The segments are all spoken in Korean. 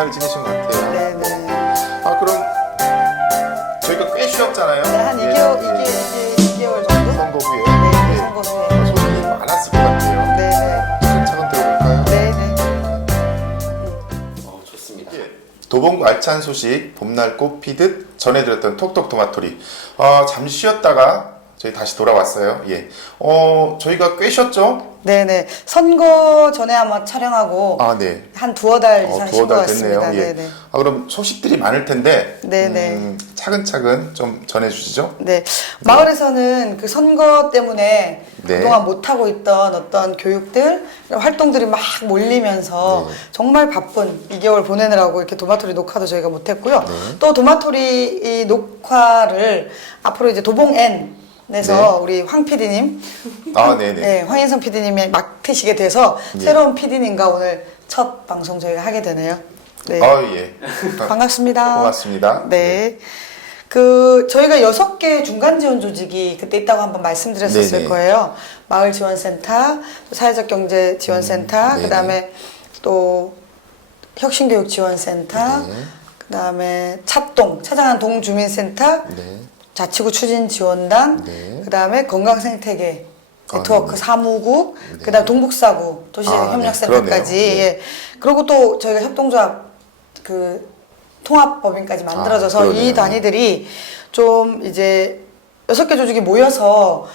잘 지내신 것 같아요. 네네. 아, 그럼 저희가 꽤 쉬었잖아요. 네, 한 2개월 정도? 선거 후에. 네, 선거 후에. 소문이 많았을 것 같아요. 네네. 차근 들어볼까요? 네네. 좋습니다. 예. 도봉구 알찬 소식 봄날 꽃 피듯 전해드렸던 톡톡 토마토리. 잠시 쉬었다가 저희 다시 돌아왔어요. 예. 저희가 꽤 쉬었죠? 네네. 선거 전에 아마 촬영하고 아, 네. 한 두어 달 이상 두어 쉰 것 달 같습니다. 됐네요. 예. 네네. 그럼 소식들이 많을 텐데 네네. 차근차근 좀 전해주시죠. 네. 마을에서는 그 선거 때문에 네. 그동안 못하고 있던 어떤 교육들, 활동들이 막 몰리면서 네. 정말 바쁜 2개월 보내느라고 이렇게 도마토리 녹화도 저희가 못했고요. 네. 또 도마토리 이 녹화를 앞으로 이제 도봉N 에서 네. 우리 황 PD님, 아, 네네. 네, 황인성 PD님이 맡으시게 돼서 예. 새로운 PD님과 오늘 첫 방송 저희가 하게 되네요. 네. 예. 반갑습니다. 고맙습니다. 네. 그 저희가 6개 중간 지원 조직이 그때 있다고 한번 말씀드렸었을 네네. 거예요. 마을 지원센터, 또 사회적 경제 지원센터, 네네. 그다음에 또 혁신교육 지원센터, 네. 그다음에 찻동 찾아가는 동주민센터, 네. 자치구 추진 지원단, 네. 그다음에 건강생태계 네트워크 네네. 사무국, 네. 그다음 동북사구 도시협력센터까지. 네. 그러네요. 예. 그리고 또 저희가 협동조합 그 통합법인까지 만들어져서 그러네요. 이 단위들이 좀 이제 6개 조직이 모여서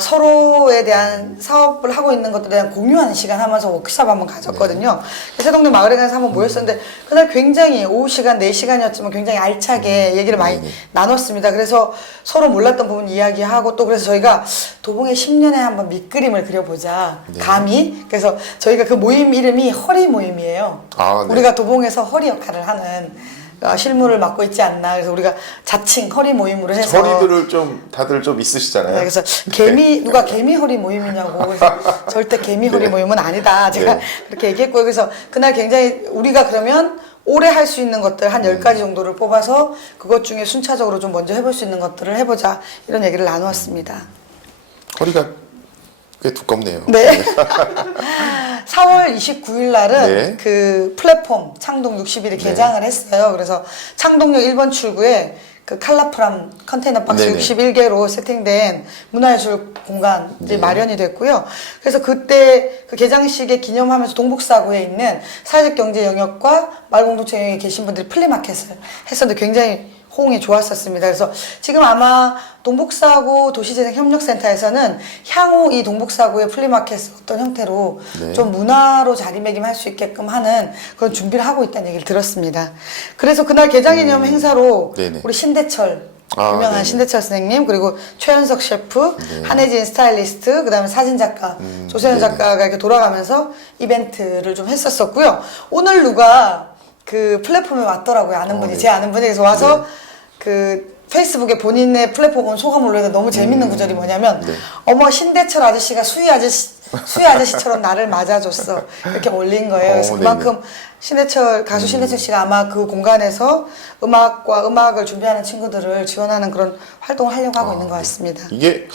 서로에 대한 사업을 하고 있는 것들에 대한 공유하는 시간 하면서 워크숍 한번 가졌거든요. 새동네 마을에 가서 한번 모였었는데 그날 굉장히 오후 시간 4시간이었지만 굉장히 알차게 얘기를 많이 네네. 나눴습니다. 그래서 서로 몰랐던 부분 이야기하고 또 그래서 저희가 도봉의 10년에 한번 밑그림을 그려보자. 네. 감히. 그래서 저희가 그 모임 이름이 허리 모임이에요. 아, 네. 우리가 도봉에서 허리 역할을 하는 실무를 맡고 있지 않나. 그래서 우리가 자칭 허리 모임으로 해서 허리들을 좀 다들 좀 있으시잖아요. 네, 그래서 개미 누가 개미 허리 모임이냐고. 그래서 절대 개미 허리 네. 모임은 아니다. 제가 네. 그렇게 얘기했고요. 그래서 그날 굉장히 우리가 그러면 올해 할 수 있는 것들 한 10가지 정도를 뽑아서 그것 중에 순차적으로 좀 먼저 해볼 수 있는 것들을 해보자. 이런 얘기를 나누었습니다. 허리가 꽤 두껍네요. 네. 4월 29일 날은 네. 그 플랫폼 창동 60일이 개장을 했어요. 그래서 창동역 1번 출구에 그 칼라프람 컨테이너 박스 네네. 61개로 세팅된 문화예술 공간이 네. 마련이 됐고요. 그래서 그때 그 개장식에 기념하면서 동북사구에 있는 사회적 경제 영역과 마을 공동체 영역에 계신 분들이 플리마켓을 했었는데 굉장히 호응이 좋았었습니다. 그래서 지금 아마 동북사구 도시재생협력센터에서는 향후 이 동북사구의 플리마켓을 어떤 형태로 네. 좀 문화로 자리매김할 수 있게끔 하는 그런 준비를 하고 있다는 얘기를 들었습니다. 그래서 그날 개장기념 행사로 네네. 우리 신대철 아, 유명한 네네. 신대철 선생님 그리고 최현석 셰프, 네. 한혜진 스타일리스트, 그다음에 사진작가 조세현 네네. 작가가 이렇게 돌아가면서 이벤트를 좀 했었었고요. 오늘 누가 그 플랫폼에 왔더라고요. 아는 분이 네. 제 아는 분이 그래서 와서 네. 그 페이스북에 본인의 플랫폼 온 소감을 올렸는데 너무 재밌는 구절이 뭐냐면 네. 어머 신대철 아저씨가 수희 아저씨처럼 나를 맞아줬어 이렇게 올린 거예요. 그래서 네네. 그만큼 신대철 가수 신대철 씨가 아마 그 공간에서 음악과 음악을 준비하는 친구들을 지원하는 그런 활동을 하려고 하고 있는 것 같습니다. 이게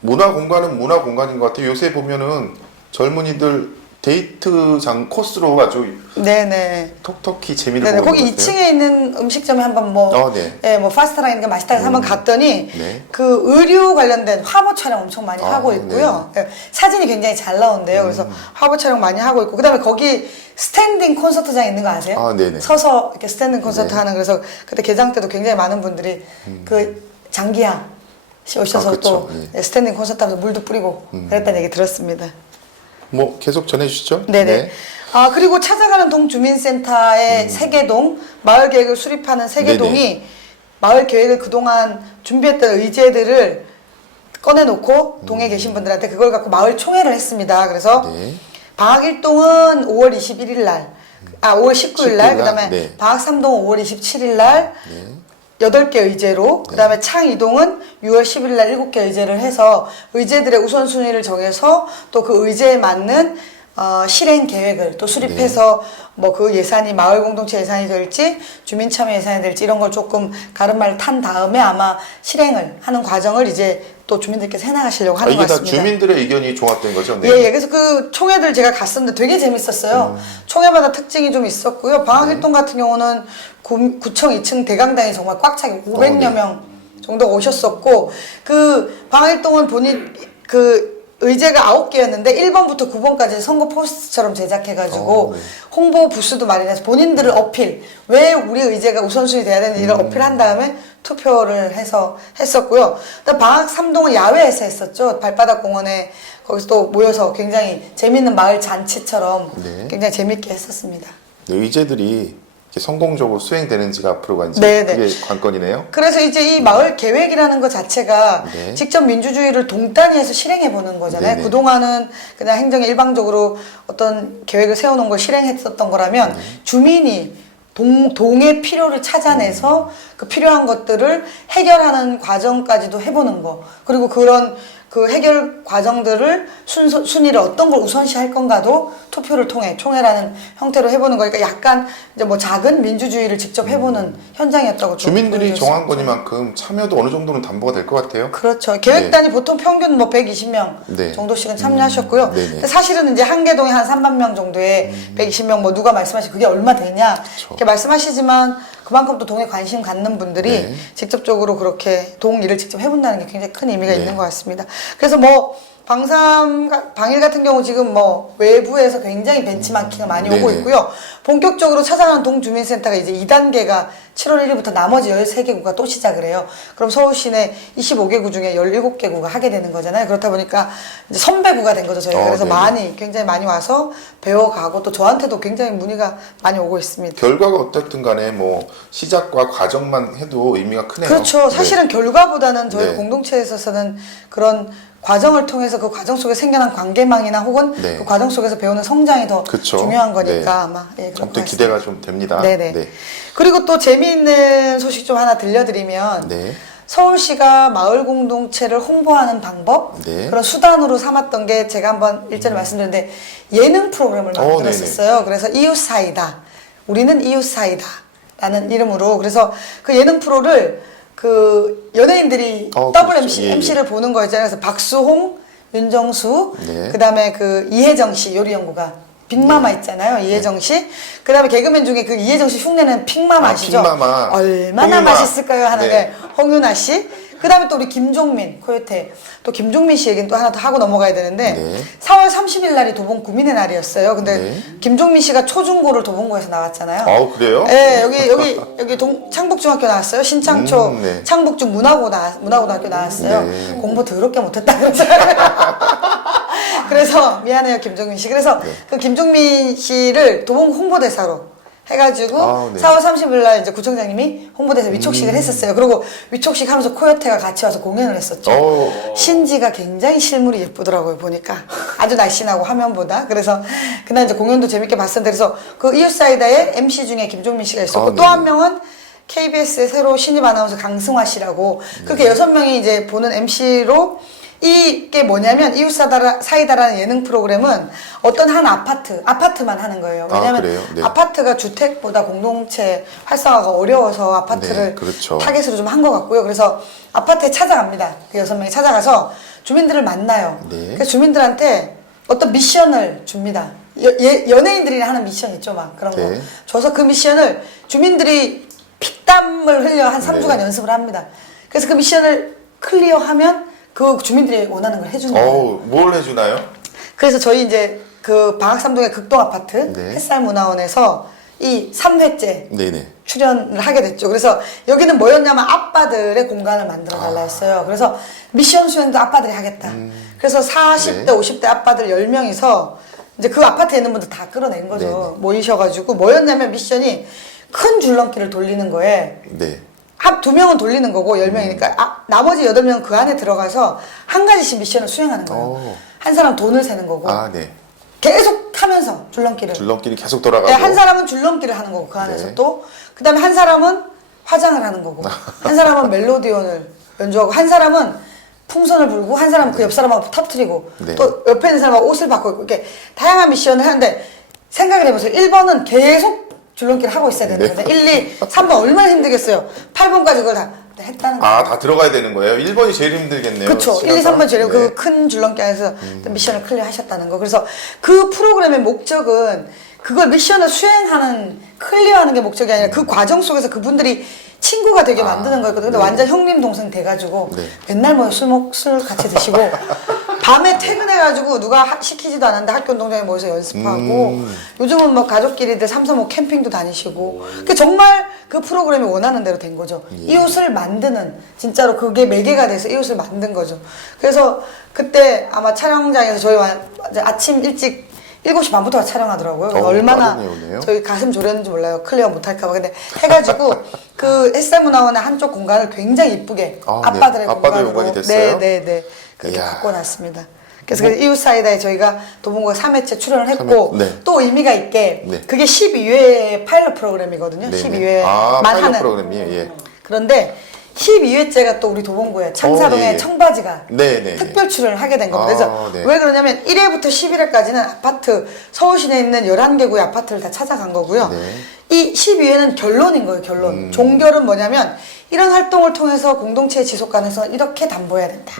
문화 공간은 문화 공간인 것 같아요. 요새 보면은 젊은이들 데이트장 코스로 아주 네네. 톡톡히 재미를 네네. 보고 거기 있는 것 같아요. 2층에 있는 음식점에 한번 뭐, 네. 예, 뭐 파스타랑 이런 게 맛있다 해서 한번 갔더니 네. 그 의류 관련된 화보 촬영 엄청 많이 하고 있고요. 예, 사진이 굉장히 잘 나온대요. 그래서 화보 촬영 많이 하고 있고 그다음에 거기 스탠딩 콘서트장 있는 거 아세요? 아, 네네. 서서 이렇게 스탠딩 콘서트 네. 하는 그래서 그때 개장 때도 굉장히 많은 분들이 그 장기하 씨 오셔서 그쵸. 또 네. 스탠딩 콘서트 하면서 물도 뿌리고 그랬다는 얘기 들었습니다. 뭐 계속 전해주시죠. 네네. 네. 그리고 찾아가는 동주민센터의 세계동, 마을 계획을 수립하는 세계동이 네네. 마을 계획을 그동안 준비했던 의제들을 꺼내놓고 동에 계신 분들한테 그걸 갖고 마을 총회를 했습니다. 그래서 네. 방학 1동은 5월 21일 날, 5월 19일 날, 19일 그 다음에 네. 방학 3동은 5월 27일 날, 네. 8개 의제로 그 다음에 창 이동은 6월 10일 날 7개 의제를 해서 의제들의 우선순위를 정해서 또 그 의제에 맞는 실행 계획을 또 수립해서 뭐 그 예산이 마을 공동체 예산이 될지 주민 참여 예산이 될지 이런 걸 조금 가름마를 탄 다음에 아마 실행을 하는 과정을 이제 또 주민들께서 해나가시려고 아, 하는 이게 것 다 같습니다. 주민들의 의견이 종합된 거죠? 네. 예, 예. 그래서 그 총회들 제가 갔었는데 되게 재밌었어요. 총회마다 특징이 좀 있었고요. 방학일동 같은 경우는 구청 2층 대강당이 정말 꽉 차게 500여 네. 명 정도가 오셨었고, 그 방학일동은 본인 그 의제가 9개였는데 1번부터 9번까지 선거 포스터처럼 제작해가지고 네. 홍보 부스도 마련해서 본인들을 어필, 왜 우리 의제가 우선순위 돼야 되는지 이런 어필한 다음에 투표를 해서 했었고요. 또 방학 3동은 야외에서 했었죠. 발바닥 공원에 거기서 또 모여서 굉장히 재밌는 마을 잔치처럼 네. 굉장히 재밌게 했었습니다. 네, 의제들이 이렇게 성공적으로 수행되는지가 앞으로가 이제 네, 네. 그게 관건이네요. 그래서 이제 이 마을 계획이라는 것 자체가 네. 직접 민주주의를 동단위에서 실행해 보는 거잖아요. 네네. 그동안은 그냥 행정이 일방적으로 어떤 계획을 세워놓은 걸 실행했었던 거라면 주민이 동의 필요를 찾아내서 그 필요한 것들을 해결하는 과정까지도 해보는 거. 그리고 그런 그 해결 과정들을 순위를 어떤 걸 우선시할 건가도 투표를 통해 총회라는 형태로 해보는 거니까 약간 이제 뭐 작은 민주주의를 직접 해보는 현장이었다고 좀 주민들이 보여졌습니다. 정한 거니만큼 참여도 어느 정도는 담보가 될 것 같아요. 그렇죠. 계획단이 보통 평균 뭐 120명 네. 정도씩은 참여하셨고요. 네네. 근데 사실은 이제 한계동에 한 3만 명 정도의 120명 뭐 누가 말씀하시고 그게 얼마 되냐 이렇게 말씀하시지만 그만큼 또 동에 관심 갖는 분들이 네. 직접적으로 그렇게 동일을 직접 해본다는 게 굉장히 큰 의미가 네. 있는 것 같습니다. 그래서 뭐 방일 같은 경우 지금 뭐 외부에서 굉장히 벤치마킹을 많이 오고 네네. 있고요. 본격적으로 찾아가는 동주민센터가 이제 2단계가 7월 1일부터 나머지 13개구가 또 시작을 해요. 그럼 서울 시내 25개구 중에 17개구가 하게 되는 거잖아요. 그렇다 보니까 이제 선배구가 된 거죠, 저희가. 그래서 네네. 굉장히 많이 와서 배워가고 또 저한테도 굉장히 문의가 많이 오고 있습니다. 결과가 어떻든 간에 뭐 시작과 과정만 해도 의미가 크네요. 그렇죠. 사실은 결과보다는 저희 네. 공동체에 있어서는 그런 과정을 통해서 그 과정 속에 생겨난 관계망이나 혹은 네. 그 과정 속에서 배우는 성장이 더 그쵸. 중요한 거니까 네. 아마 예, 그런 것 아무튼 같습니다. 기대가 좀 됩니다. 네네. 네. 그리고 또 재미있는 소식 좀 하나 들려드리면 네. 서울시가 마을 공동체를 홍보하는 방법 네. 그런 수단으로 삼았던 게 제가 한번 일전에 말씀드렸는데 예능 프로그램을 만들었었어요. 그래서 이웃 사이다. 우리는 이웃 사이다. 라는 이름으로 그래서 그 예능 프로를 그 연예인들이 더블 그렇죠. MC, 예, 예. MC를 보는 거였잖아요. 그래서 박수홍, 윤정수, 네. 그다음에 그 이혜정 씨 요리연구가 빅마마 있잖아요. 이혜정 씨. 그다음에 개그맨 중에 그 이혜정 씨 흉내는 픽마마 아시죠? 픽마마. 얼마나 홍윤아. 맛있을까요? 하는 네. 게 홍윤아 씨. 그다음에 또 우리 김종민 코요태. 또 김종민 씨 얘기는 또 하나 더 하고 넘어가야 되는데 네. 4월 30일 날이 도봉 구민의 날이었어요. 근데 네. 김종민 씨가 초중고를 도봉구에서 나왔잖아요. 그래요? 네, 여기 창북중학교 나왔어요. 신창초 네. 창북중 문화고등학교 나왔어요. 네. 공부 더럽게 못했다 그래서 그래서 미안해요 김종민 씨. 그래서 네. 그 김종민 씨를 도봉 홍보대사로 해가지고 네. 4월 30일 날 이제 구청장님이 홍보대사 위촉식을 했었어요. 그리고 위촉식 하면서 코요태가 같이 와서 공연을 했었죠. 신지가 굉장히 실물이 예쁘더라고요 보니까 아주 날씬하고 화면보다. 그래서 그날 이제 공연도 재밌게 봤었는데 그래서 그 이웃사이다의 MC 중에 김종민 씨가 있었고 또 한 명은 KBS의 새로 신입 아나운서 강승화 씨라고 그렇게 6명이 이제 보는 MC로 이게 뭐냐면 이웃사이다라는 예능 프로그램은 어떤 한 아파트만 하는 거예요. 왜냐면 그래요? 네. 아파트가 주택보다 공동체 활성화가 어려워서 아파트를 네, 그렇죠. 타겟으로 좀 한 것 같고요. 그래서 아파트에 찾아갑니다. 그 6명이 찾아가서 주민들을 만나요. 네. 그래서 주민들한테 어떤 미션을 줍니다. 연예인들이 하는 미션 있죠, 막 그런 거. 네. 줘서 그 미션을 주민들이 피땀을 흘려 한 3주간 네. 연습을 합니다. 그래서 그 미션을 클리어하면 그 주민들이 원하는 걸 해주는 거예요. 뭘 해주나요? 그래서 저희 이제 그 방학삼동의 극동 아파트 네. 햇살문화원에서 이 3회째 네네. 출연을 하게 됐죠. 그래서 여기는 뭐였냐면 아빠들의 공간을 만들어 달라 했어요. 그래서 미션 수행도 아빠들이 하겠다. 그래서 40대, 네. 50대 아빠들 10명이서 이제 그 아파트에 있는 분들 다 끌어낸 거죠. 네네. 모이셔가지고 뭐였냐면 미션이 큰 줄넘기를 돌리는 거에 네. 한 2명은 돌리는 거고 10명이니까 나머지 8명은 그 안에 들어가서 한 가지씩 미션을 수행하는 거예요. 한 사람 돈을 세는 거고 네. 계속 하면서 줄넘기를 줄넘기를 계속 돌아가고. 네, 한 사람은 줄넘기를 하는 거고 그 안에서 네. 또 그다음에 한 사람은 화장을 하는 거고 한 사람은 멜로디언을 연주하고 한 사람은 풍선을 불고 한 사람은 그 옆 사람하고 터뜨리고 네. 또 옆에 있는 사람하고 옷을 바꾸고 이렇게 다양한 미션을 하는데 생각을 해보세요. 1번은 계속 줄넘기를 하고 있어야 되는 네. 거죠. 1, 2, 3번 얼마나 힘들겠어요. 8번까지 그걸 다 했다는 거예요. 아, 다 들어가야 되는 거예요? 1번이 제일 힘들겠네요. 그렇죠. 1, 2, 시간상. 3번 제일 네. 그 큰 줄넘기 안에서 미션을 클리어 하셨다는 거. 그래서 그 프로그램의 목적은 그걸 미션을 수행하는 클리어하는 게 목적이 아니라 그 과정 속에서 그분들이 친구가 되게 만드는 거였거든요. 근데 네. 완전 형님 동생 돼가지고 네. 맨날 뭐 술 같이 드시고 밤에 퇴근해가지고 누가 시키지도 않았는데 학교 운동장에 모여서 연습하고 요즘은 뭐 가족끼리들 삼삼오오 캠핑도 다니시고 그 정말 그 프로그램이 원하는 대로 된 거죠. 예. 이웃을 만드는 진짜로 그게 매개가 돼서 이웃을 만든 거죠. 그래서 그때 아마 촬영장에서 저희 아침 일찍 7시 반부터 촬영하더라고요. 그래서 얼마나 빠르네, 오네요. 저희 가슴 졸였는지 몰라요. 클리어 못할까봐. 근데 해가지고 그 햇살문화원의 한쪽 공간을 굉장히 이쁘게 아, 아빠들의 네. 아빠들 공간으로 공간이 됐어요? 네네네 그렇게 이야. 바꿔놨습니다. 그래서 그 이웃사이다에 저희가 도봉구가 3회째 출연을 했고 네. 또 의미가 있게 네. 그게 12회 파일럿 프로그램이거든요. 네네. 12회만 아, 파일럿 하는 프로그램이에요. 예. 그런데 12회째가 또 우리 도봉구에 창사동에 예, 예. 청바지가 네네. 특별 출연을 하게 된 겁니다. 아, 그래서 네. 왜 그러냐면 1회부터 11회까지는 아파트, 서울 시내에 있는 11개구의 아파트를 다 찾아간 거고요. 네. 이 12회는 결론인 거예요, 결론. 종결은 뭐냐면 이런 활동을 통해서 공동체의 지속 가능성을 이렇게 담보해야 된다.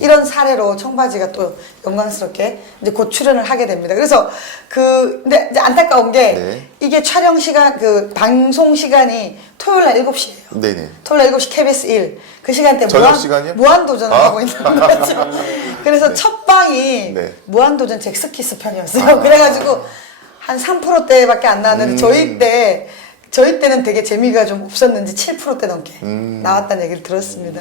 이런 사례로 청바지가 또 영광스럽게 이제 곧 출연을 하게 됩니다. 그래서 근데 이제 안타까운 게 네. 이게 촬영 시간, 방송 시간이 토요일 날 7시예요. 네네. 토요일 날 7시 KBS 1. 그 시간대 저녁 시간이요? 무한도전을 아. 하고 있는 거죠. 그래서 첫 방이 네. 무한도전 잭스키스 편이었어요. 그래가지고 한 3%대밖에 안 나왔는데 저희 때는 되게 재미가 좀 없었는지 7%대 넘게 나왔다는 얘기를 들었습니다.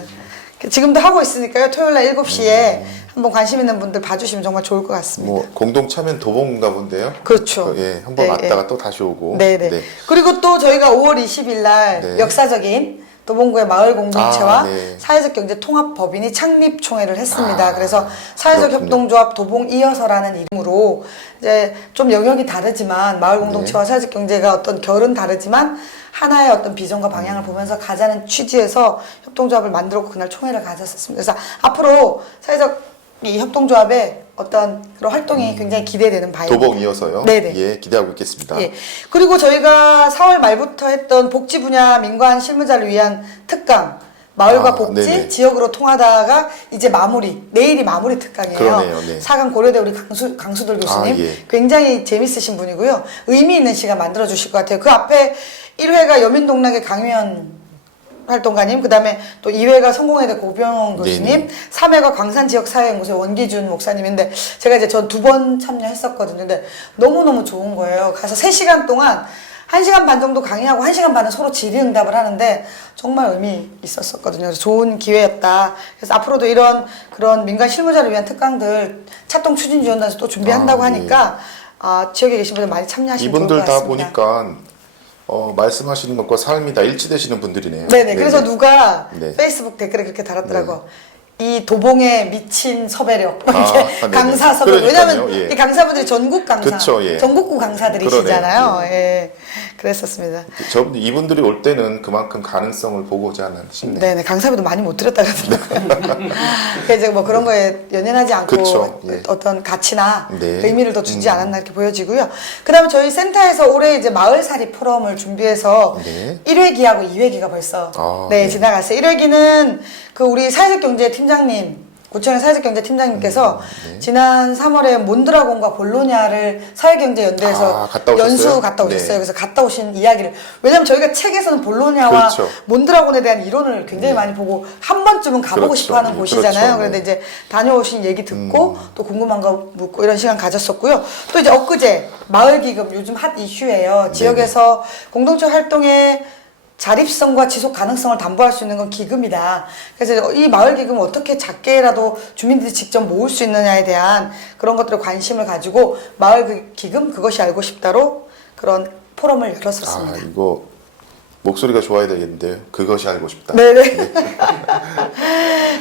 지금도 하고 있으니까요. 토요일 날 7시에 한번 관심 있는 분들 봐주시면 정말 좋을 것 같습니다. 뭐 공동 참여는 도봉인가 본데요. 그렇죠. 예, 한번 네, 왔다가 네. 또 다시 오고. 네네. 네. 그리고 또 저희가 5월 20일 날 네. 역사적인 도봉구의 마을 공동체와 아, 네. 사회적 경제 통합법인이 창립 총회를 했습니다. 아, 그래서 사회적 그렇군요. 협동조합 도봉 이어서라는 이름으로 이제 좀 영역이 다르지만 마을 공동체와 네. 사회적 경제가 어떤 결은 다르지만 하나의 어떤 비전과 방향을 보면서 가자는 취지에서 협동조합을 만들었고 그날 총회를 가졌었습니다. 그래서 앞으로 사회적 이 협동조합의 어떤 그런 활동이 굉장히 기대되는 바입니다. 도봉 이어서요. 네네. 예, 기대하고 있겠습니다. 예. 그리고 저희가 4월 말부터 했던 복지 분야 민관 실무자를 위한 특강 마을과 아, 복지 네네. 지역으로 통하다가 이제 내일이 마무리 특강이에요. 그러네요, 네. 사강 고려대 우리 강수돌 교수님 아, 예. 굉장히 재밌으신 분이고요. 의미 있는 시간 만들어 주실 것 같아요. 그 앞에 1회가 여민동락의 강유현 활동가님, 그 다음에 또 2회가 성공회대 고병원 교수님, 네네. 3회가 광산지역사회연구소 원기준 목사님인데 제가 이제 전 2번 참여했었거든요. 근데 너무너무 좋은 거예요. 가서 3시간 동안 1시간 반 정도 강의하고 1시간 반은 서로 질의응답을 하는데 정말 의미 있었었거든요. 그래서 좋은 기회였다. 그래서 앞으로도 그런 민간 실무자를 위한 특강들 차동 추진지원단에서 또 준비한다고 아, 하니까 지역에 계신 분들 많이 참여하시면 좋을 것 이분들 다 같습니다. 보니까 말씀하시는 것과 삶이 다 일치되시는 분들이네요. 네네. 그래서 누가 네. 페이스북 댓글에 그렇게 달았더라고. 이 도봉에 미친 섭외력, 아, 이렇게 네네. 강사 섭외력. 그러니까요, 왜냐면 예. 이 강사분들이 전국 강사, 그쵸, 예. 전국구 강사들이시잖아요. 그러네요. 예. 그랬었습니다. 이분들이 올 때는 그만큼 가능성을 보고 오지 않나 싶네요. 네네. 강사비도 많이 못 들였다 그러더라고요. 그래서 뭐 그런 거에 연연하지 않고 그쵸, 예. 어떤 가치나 네. 의미를 더 주지 않았나 이렇게 보여지고요. 그 다음에 저희 센터에서 올해 이제 마을살이 포럼을 준비해서 네. 1회기하고 2회기가 벌써 네. 지나갔어요. 1회기는 그 우리 사회적경제 팀장님 구청의 사회적경제 팀장님께서 지난 3월에 몬드라곤과 볼로냐를 사회경제연대에서 갔다 오셨어요? 연수 갔다 오셨어요. 네. 그래서 갔다 오신 이야기를 왜냐면 저희가 책에서는 볼로냐와 그렇죠. 몬드라곤에 대한 이론을 굉장히 많이 보고 한 번쯤은 가보고 그렇죠. 싶어하는 네, 곳이잖아요. 그렇죠. 그런데 네. 이제 다녀오신 얘기 듣고 또 궁금한 거 묻고 이런 시간 가졌었고요. 또 이제 엊그제 마을기금 요즘 핫 이슈예요. 지역에서 공동체 활동에 자립성과 지속 가능성을 담보할 수 있는 건 기금이다. 그래서 이 마을 기금을 어떻게 작게라도 주민들이 직접 모을 수 있느냐에 대한 그런 것들에 관심을 가지고 마을 기금 그것이 알고 싶다로 그런 포럼을 열었었습니다. 이거 목소리가 좋아야 되겠는데요. 그것이 알고 싶다. 네네.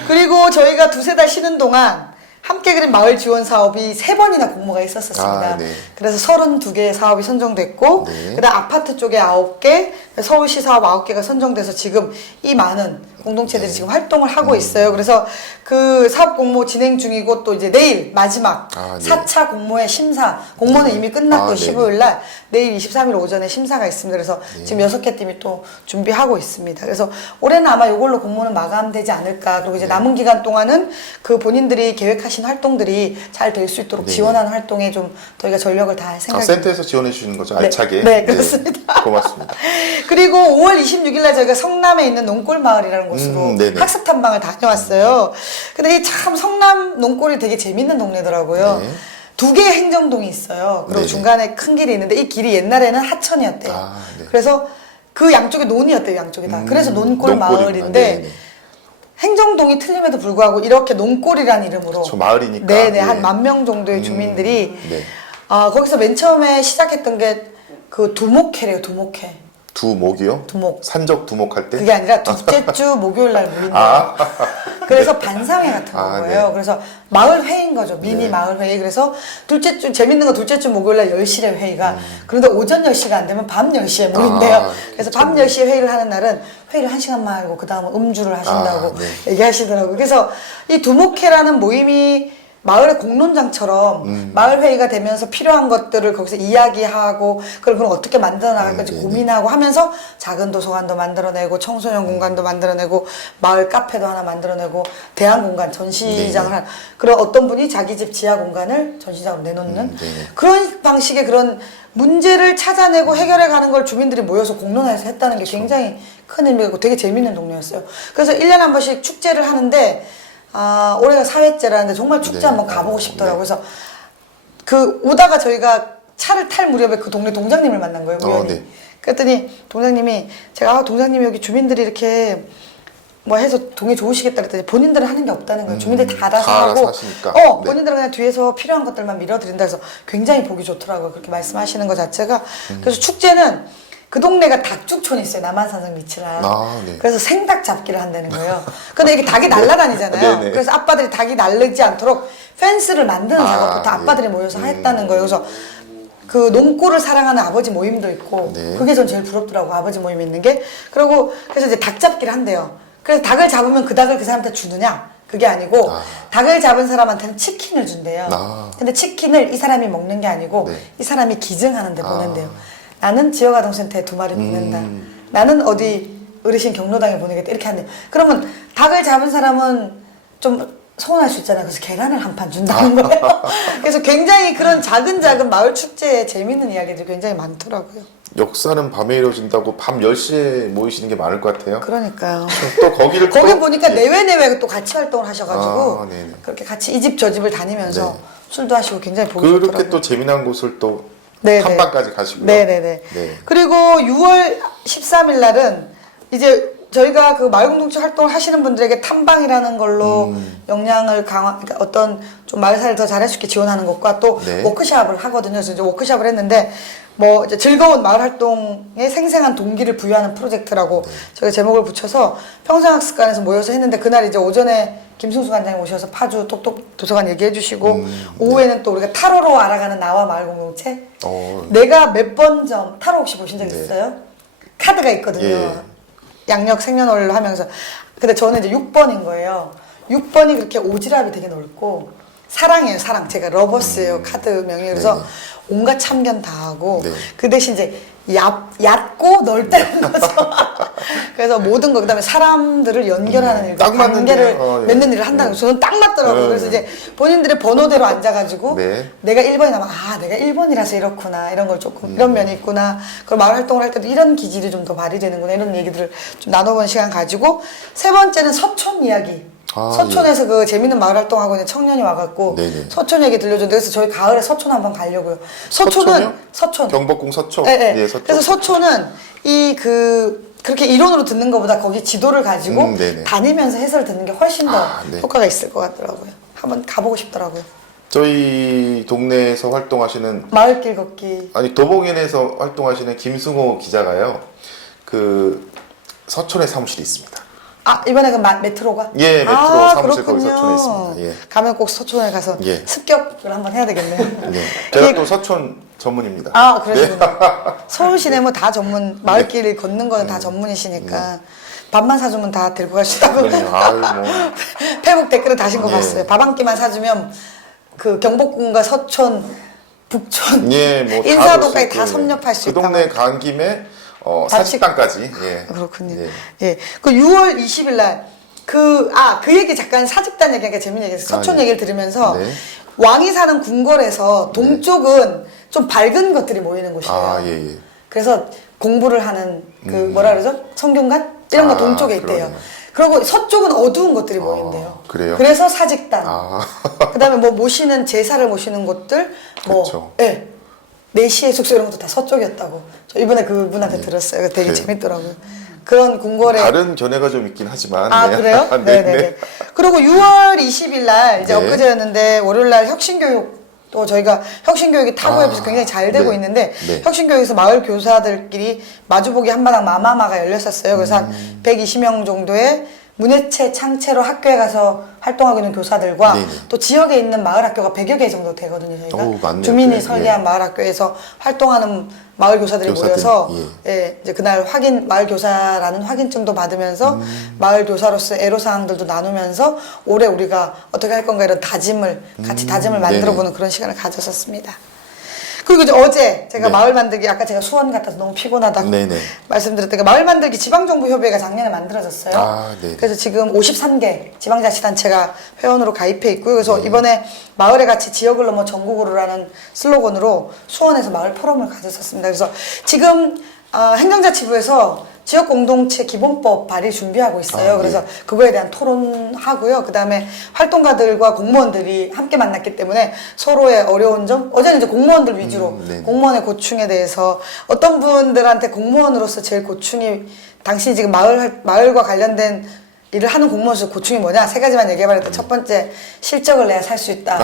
그리고 저희가 2-3달 쉬는 동안 함께 그린 마을 지원 사업이 3번이나 공모가 있었습니다. 네. 그래서 32개의 사업이 선정됐고, 네. 그다음 아파트 쪽에 9개, 서울시 사업 9개가 선정돼서 지금 이 많은 공동체들이 지금 활동을 하고 있어요. 그래서 그 사업 공모 진행 중이고 또 이제 내일 마지막 네. 4차 공모의 심사, 공모는 이미 끝났고 네네. 15일 날 내일 23일 오전에 심사가 있습니다. 그래서 지금 6개 팀이 또 준비하고 있습니다. 그래서 올해는 아마 이걸로 공모는 마감되지 않을까. 그리고 이제 남은 기간 동안은 그 본인들이 계획하신 활동들이 잘 될 수 있도록 지원하는 활동에 좀 저희가 전력을 다할 생각입니다. 센터에서 지원해 주시는 거죠? 네. 알차게. 네, 그렇습니다. 고맙습니다. 그리고 5월 26일 날 저희가 성남에 있는 농골마을이라는 곳으로 네네. 학습 탐방을 다녀왔어요. 근데 이 참 성남 농골이 되게 재밌는 동네더라고요. 네. 2개의 행정동이 있어요. 그리고 네네. 중간에 큰 길이 있는데 이 길이 옛날에는 하천이었대요. 네. 그래서 그 양쪽에 논이었대요, 양쪽이 다. 그래서 논골마을인데 네네. 행정동이 틀림에도 불구하고 이렇게 농골이라는 이름으로 저 마을이니까. 네네, 예. 한 10,000명 정도의 주민들이 네. 거기서 맨 처음에 시작했던 게 그 두목회래요, 두목회. 두목이요? 두목. 산적 두목할 때? 그게 아니라 둘째 주 목요일 날 모인대요. 아. 그래서 반상회 같은 거예요. 네. 그래서 마을 회의인 거죠. 미니 네. 마을 회의. 그래서 둘째 주, 재밌는 거 둘째 주 목요일 날 10시에 회의가. 그런데 오전 10시가 안 되면 밤 10시에 모인대요. 그래서 밤 10시에 회의를 하는 날은 회의를 1시간만 하고 그 다음은 음주를 하신다고 네. 얘기하시더라고요. 그래서 이 두목회라는 모임이 마을의 공론장처럼 마을 회의가 되면서 필요한 것들을 거기서 이야기하고 그걸 어떻게 만들어 나갈 건지 고민하고 하면서 작은 도서관도 만들어내고 청소년 공간도 만들어내고 마을 카페도 하나 만들어내고 대안 공간 전시장을 한 그런 어떤 분이 자기 집 지하 공간을 전시장으로 내놓는 그런 방식의 그런 문제를 찾아내고 해결해 가는 걸 주민들이 모여서 공론화해서 했다는 게 굉장히 큰 의미가 되게 재밌는 동네였어요. 그래서 1년에 한 번씩 축제를 하는데 올해가 4회째라는데 정말 축제 네. 한번 가보고 싶더라고요. 그래서 그 오다가 저희가 차를 탈 무렵에 그 동네 동장님을 만난 거예요, 우연히. 네. 그랬더니 동장님이 제가 동장님이 여기 주민들이 이렇게 뭐 해서 동네 좋으시겠다 그랬더니 본인들은 하는 게 없다는 거예요. 주민들이 다 알아서 다 하고 알아서 하시니까. 네. 본인들은 그냥 뒤에서 필요한 것들만 밀어드린다 해서 굉장히 보기 좋더라고요. 그렇게 말씀하시는 것 자체가. 그래서 축제는 그 동네가 닭죽촌이 있어요. 남한산성 밑이라. 네. 그래서 생닭 잡기를 한다는 거예요. 근데 이게 닭이 날아다니잖아요. 네네. 그래서 아빠들이 닭이 날리지 않도록 펜스를 만드는 작업부터 예. 아빠들이 모여서 했다는 거예요. 그래서 그 농골을 사랑하는 아버지 모임도 있고 네. 그게 전 제일 부럽더라고, 아버지 모임이 있는 게. 그리고 그래서 이제 닭 잡기를 한대요. 그래서 닭을 잡으면 그 닭을 그 사람한테 주느냐? 그게 아니고 닭을 잡은 사람한테는 치킨을 준대요. 근데 치킨을 이 사람이 먹는 게 아니고 네. 이 사람이 기증하는 데 보낸대요. 나는 지역아동센터에 2마리 먹는다. 나는 어디 어르신 경로당에 보내겠다. 이렇게 한대요. 그러면 닭을 잡은 사람은 좀 서운할 수 있잖아요. 그래서 계란을 한 판 준다는 거예요. 그래서 굉장히 그런 작은 마을 축제에 재밌는 이야기들이 굉장히 많더라고요. 역사는 밤에 이루어진다고 밤 10시에 모이시는 게 많을 것 같아요. 그러니까요. 또 거기를 거기 또 보니까 내외 또 같이 활동을 하셔가지고 네네. 그렇게 같이 이 집 저 집을 다니면서 네. 술도 하시고 굉장히 보기 그렇게 좋더라고요. 또 재미난 곳을 또 네네. 탐방까지 가시고요. 네네네. 네. 그리고 6월 13일 날은 이제 저희가 그 마을공동체 활동을 하시는 분들에게 탐방이라는 걸로 역량을 그러니까 어떤 좀 마을사를 더 잘할 수 있게 지원하는 것과 또 네. 워크샵을 하거든요. 그래서 이제 워크샵을 했는데 뭐 이제 즐거운 마을 활동에 생생한 동기를 부여하는 프로젝트라고 저희가 제목을 붙여서 평생학습관에서 모여서 했는데 그날 이제 오전에 김승수 관장님 오셔서 파주 똑똑 도서관 얘기해 주시고 오후에는 또 우리가 타로로 알아가는 나와 마을 공동체 내가 몇 번 타로 혹시 보신 적 있어요? 카드가 있거든요. 예. 양력 생년월일로 하면서 근데 저는 이제 6번인 거예요. 6번이 그렇게 오지랖이 되게 넓고 사랑이에요, 사랑. 제가 러버스예요, 카드명이. 그래서 네네. 온갖 참견 다 하고 네. 그 대신 이제 얕고 넓다는 거죠. 그래서 모든 거 그다음에 사람들을 연결하는 일, 딱 맞는데요. 관계를 예. 맺는 일을 한다는 거 저는 딱 맞더라고요. 네. 그래서 이제 본인들의 번호대로 앉아가지고 네. 내가 1번이 나면 내가 1번이라서 이렇구나 이런 걸 조금 이런 면이 있구나. 그리고 마을 활동을 할 때도 이런 기질이 좀 더 발휘되는구나 이런 얘기들을 좀 나눠보는 시간 가지고 세 번째는 서촌 이야기. 서촌에서 그 재밌는 마을 활동하고 있는 청년이 와갖고 네네. 서촌 얘기 들려줬는데 그래서 저희 가을에 서촌 한번 가려고요. 서촌이요? 서촌은 서촌. 경복궁 서촌. 네. 예, 서촌. 그래서 서촌은 그렇게 이론으로 듣는 것보다 거기 지도를 가지고 네네. 다니면서 해설을 듣는 게 훨씬 더 네. 효과가 있을 것 같더라고요. 한번 가보고 싶더라고요. 저희 동네에서 활동하시는 마을길 걷기. 도봉현에서 활동하시는 김승호 기자가요. 그 서촌에 사무실이 있습니다. 이번에 그 메트로가? 예, 메트로 사무실 거기 그렇군요. 서촌에 있습니다. 예. 가면 꼭 서촌에 가서 예. 습격을 한번 해야 되겠네요. 네. 제가 또 서촌 전문입니다. 그러시군요. 서울 시내 뭐 다 전문, 마을길 걷는 거는 다 전문이시니까. 밥만 사주면 다 데리고 갈 수 있다고 아유, 뭐. 페북 댓글을 다신 거 예. 봤어요. 밥 한 끼만 사주면 그 경복궁과 서촌, 북촌, 예, 뭐 인사동까지 다 다 볼수 섭렵할 수 그 있다. 동네 간 김에 사직당까지. 예. 그렇군요. 예. 예. 그 6월 20일 날 그 얘기 잠깐 사직단 얘기하니까 재밌는 얘기했어요. 서촌 예. 얘기를 들으면서 네. 왕이 사는 궁궐에서 동쪽은 좀 밝은 것들이 모이는 곳이에요. 아, 예, 예. 그래서 공부를 하는 그 뭐라 그러죠? 성균관? 이런 거 동쪽에 있대요. 그러네요. 그리고 서쪽은 어두운 것들이 모인대요. 그래요? 그래서 사직단. 아. 그다음에 뭐 모시는 제사를 모시는 곳들 뭐 그쵸. 예. 내시의 숙소 이런 것도 다 서쪽이었다고. 저 이번에 그분한테 들었어요. 되게 그래요? 재밌더라고요. 그런 궁궐에 다른 견해가 좀 있긴 하지만. 아 네. 그래요? 네, 네네네. 네. 그리고 6월 20일 날 이제 네. 엊그제였는데 월요일 날 혁신교육 또 저희가 혁신교육이 타고협에서 굉장히 잘 되고 네. 있는데 네. 혁신교육에서 마을 교사들끼리 마주보기 한마당 마마마가 열렸었어요. 그래서 한 120명 정도의 문예체 창체로 학교에 가서 활동하고 있는 교사들과 네네. 또 지역에 있는 마을 학교가 100여 개 정도 되거든요. 저희가 어우, 많네요. 주민이 네. 설계한 예. 마을 학교에서 활동하는 마을 교사들이 교사들, 모여서 예. 예, 이제 그날 마을 교사라는 확인증도 받으면서 마을 교사로서 애로사항들도 나누면서 올해 우리가 어떻게 할 건가 이런 다짐을 같이 다짐을 만들어보는 그런 시간을 가졌었습니다. 그리고 이제 어제 제가 네. 마을 만들기 아까 제가 수원 갔다서 너무 피곤하다고 네네. 말씀드렸던 게 마을 만들기 지방정부협의회가 작년에 만들어졌어요. 아, 네네. 그래서 지금 53개 지방자치단체가 회원으로 가입해 있고요. 그래서 네. 이번에 마을의 가치 지역을 넘어 전국으로라는 슬로건으로 수원에서 마을 포럼을 가졌었습니다. 그래서 지금 행정자치부에서 지역공동체 기본법 발의 준비하고 있어요. 아, 그래서 네. 그거에 대한 토론하고요. 그 다음에 활동가들과 공무원들이 함께 만났기 때문에 서로의 어려운 점, 어제는 이제 공무원들 위주로 네네. 공무원의 고충에 대해서 어떤 분들한테 공무원으로서 제일 고충이 당신이 지금 마을과 관련된 일을 하는 공무원으로서 고충이 뭐냐 세 가지만 얘기해봤는데 첫 번째 실적을 내야 살 수 있다.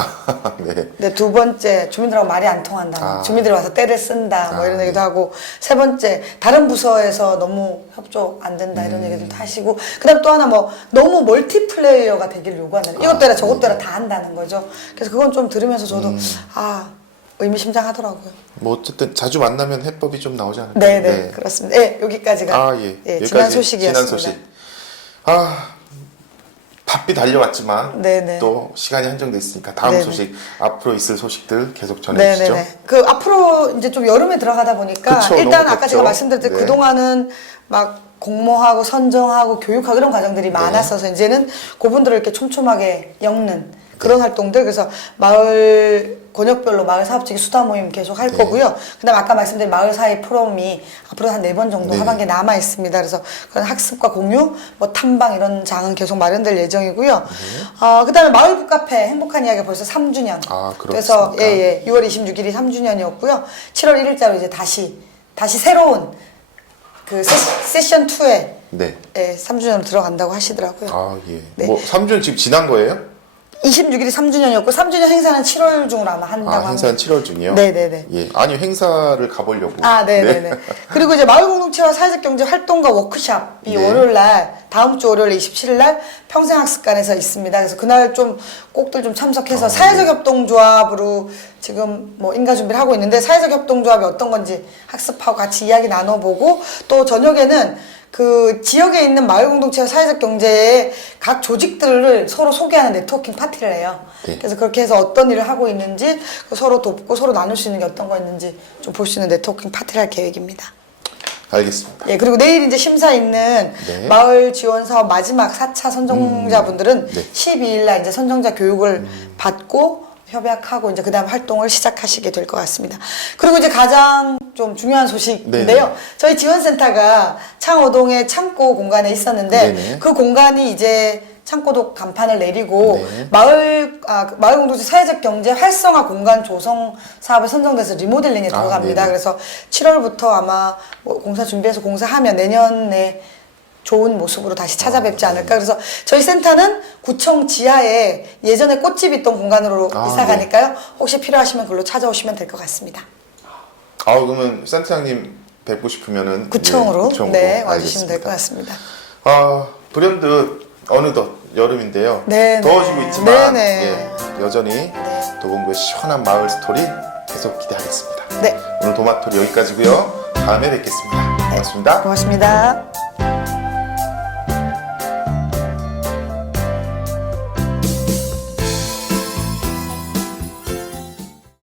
네. 근데 두 번째 주민들하고 말이 안 통한다. 주민들이 와서 때를 쓴다. 뭐 이런 얘기도 하고 세 번째 다른 부서에서 너무 협조 안 된다 이런 얘기들도 하시고 그다음 또 하나 뭐 너무 멀티플레이어가 되기를 요구한다. 이것도 해라 저것도 해라 다 한다는 거죠. 그래서 그건 좀 들으면서 저도 의미심장하더라고요. 뭐 어쨌든 자주 만나면 해법이 좀 나오지 않을까요? 네네 그렇습니다. 네 여기까지가 예. 지난 여기까지 소식이었습니다. 지난 소식. 바삐 달려왔지만 네네. 또 시간이 한정돼 있으니까 다음 네네. 소식 앞으로 있을 소식들 계속 전해주시죠. 네네네. 그 앞으로 이제 좀 여름에 들어가다 보니까 그쵸, 일단 너무 아까 덥죠. 제가 말씀드렸듯이 네. 그동안은 막 공모하고 선정하고 교육하고 이런 과정들이 네. 많았어서 이제는 그분들을 이렇게 촘촘하게 엮는 그런 활동들 그래서 마을 권역별로 마을 사업지기 수다 모임 계속 할 네. 거고요. 그다음 아까 말씀드린 마을 사회 포럼이 앞으로 한 4번 정도 네. 하반기에 남아 있습니다. 그래서 그런 학습과 공유, 뭐 탐방 이런 장은 계속 마련될 예정이고요. 그다음에 마을 북카페 행복한 이야기 벌써 3주년. 아, 그래서 그렇습니까? 예, 6월 26일이 3주년이었고요. 7월 1일자로 이제 다시 새로운 그 세션 2에 네. 3주년으로 들어간다고 하시더라고요. 아, 예. 네. 뭐 3주년 지금 지난 거예요? 26일이 3주년이었고 3주년 행사는 7월 중으로 아마 한다고 행사는 합니다. 7월 중이요? 네네네. 예. 아니, 행사를 가보려고. 네네네. 그리고 이제 마을 공동체와 사회적 경제 활동가 워크숍이 네. 월요일 날, 다음 주 월요일 27일 날 평생학습관에서 있습니다. 그래서 그날 좀 꼭들 좀 참석해서 사회적 협동조합으로 지금 뭐 인가 준비를 하고 있는데 사회적 협동조합이 어떤 건지 학습하고 같이 이야기 나눠보고 또 저녁에는 그 지역에 있는 마을 공동체와 사회적 경제의 각 조직들을 서로 소개하는 네트워킹 파티를 해요. 네. 그래서 그렇게 해서 어떤 일을 하고 있는지 서로 돕고 서로 나눌 수 있는 게 어떤 거 있는지 좀 볼 수 있는 네트워킹 파티를 할 계획입니다. 알겠습니다. 예, 그리고 내일 이제 심사 있는 네. 마을 지원 사업 마지막 4차 선정자분들은 네. 12일 날 이제 선정자 교육을 받고 협약하고 이제 그다음 활동을 시작하시게 될 것 같습니다. 그리고 이제 가장 좀 중요한 소식인데요. 네네. 저희 지원센터가 창호동의 창고 공간에 있었는데 네네. 그 공간이 이제 창고도 간판을 내리고 네. 마을 공동체 사회적 경제 활성화 공간 조성 사업에 선정돼서 리모델링에 들어갑니다. 네네. 그래서 7월부터 아마 뭐 공사 준비해서 공사하면 내년에 좋은 모습으로 다시 찾아뵙지 않을까. 그래서 저희 센터는 구청 지하에 예전에 꽃집 있던 공간으로 이사 가니까요. 혹시 필요하시면 그걸로 찾아오시면 될 것 같습니다. 그러면 센터장님 뵙고 싶으면은 구청으로, 구청으로. 네, 와주시면 될 것 알겠습니다. 같습니다. 불현듯 어느덧 여름인데요. 네네. 더워지고 있지만 네네. 여전히 도봉구의 시원한 마을 스토리 계속 기대하겠습니다. 네, 오늘 도마토리 여기까지고요. 다음에 뵙겠습니다. 고맙습니다. 고맙습니다.